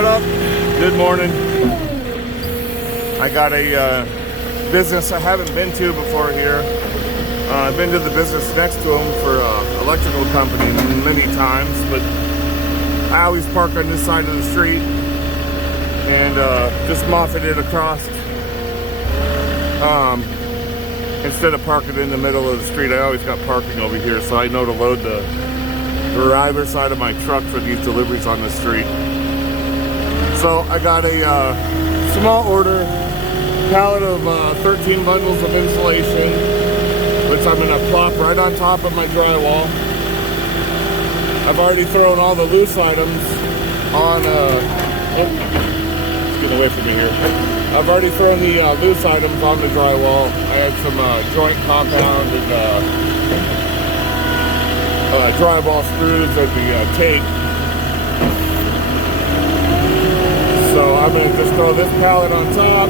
What up? Good morning. I got a business I haven't been to before here. I've been to the business next to them for an electrical company many times, but I always park on this side of the street and just Moffett it across. Instead of parking in the middle of the street, I always got parking over here, so I know to load the driver's side of my truck for these deliveries on the street. So I got a small order pallet of 13 bundles of insulation, which I'm going to plop right on top of my drywall. I've already thrown all the loose items on, let's get away from me here. I've already thrown the loose items on the drywall. I had some joint compound and drywall screws and the tape. So I'm going to just throw this pallet on top.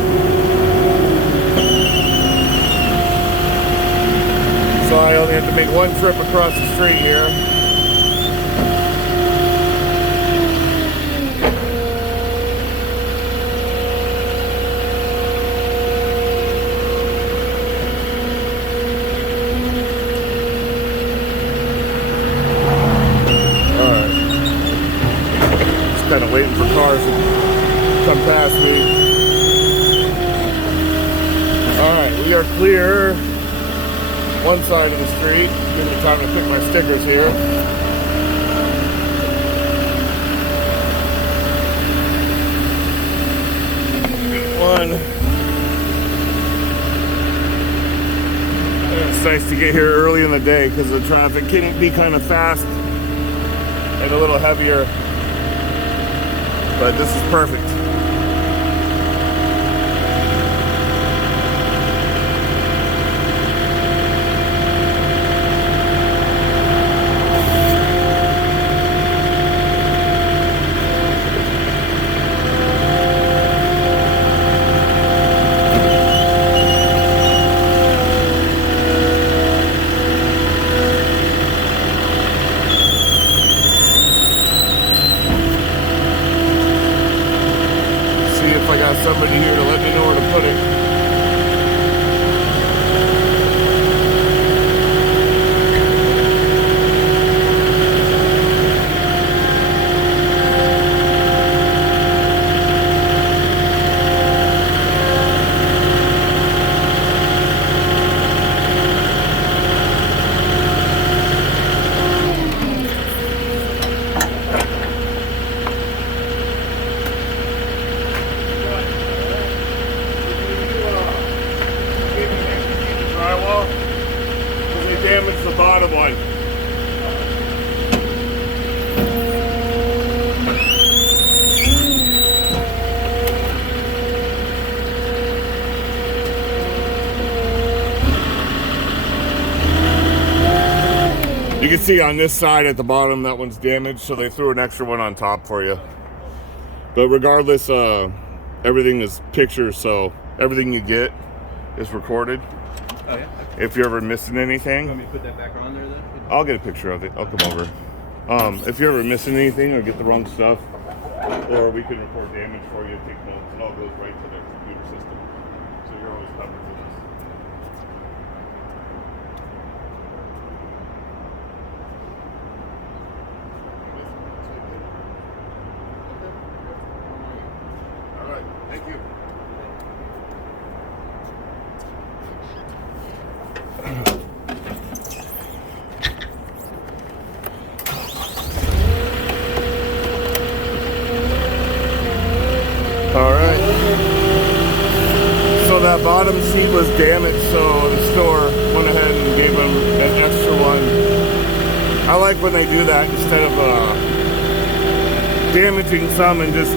So I only have to make one trip across the street here. Alright. Just kind of waiting for cars to come past me. Alright, we are clear. One side of the street. Give me time to pick my stickers here. One. It's nice to get here early in the day because the traffic can be kind of fast and a little heavier. But this is perfect. I got somebody here to let me know where to put it. Damage the bottom one. You can see on this side at the bottom that one's damaged, so they threw an extra one on top for you. But regardless, everything is pictures, so everything you get is recorded. Oh, yeah? Okay. If you're ever missing anything. You want me to put that back on there then? I'll get a picture of it. I'll come over. If you're ever missing anything or get the wrong stuff, or we can report damage for you, take notes, it all goes right to their computer system. So you're always covered for this. All right. Thank you. Alright, so that bottom seat was damaged, so the store went ahead and gave them an extra one. I like when they do that instead of damaging some and just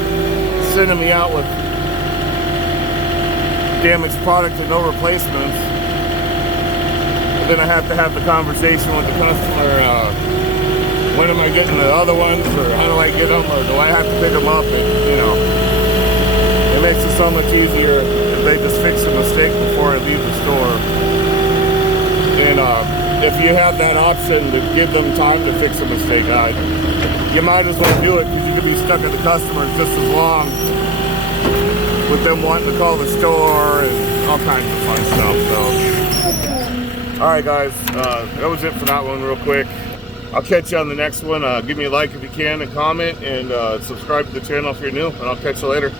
sending me out with damaged product and no replacements. And then I have to have the conversation with the customer, when am I getting the other ones, or how do I get them, or do I have to pick them up, and you know. It makes it so much easier if they just fix a mistake before I leave the store. And if you have that option to give them time to fix a mistake, you might as well do it because you could be stuck at the customers just as long with them wanting to call the store and all kinds of fun stuff. So, all right, guys, that was it for that one real quick. I'll catch you on the next one. Give me a like if you can and comment, and subscribe to the channel if you're new, and I'll catch you later.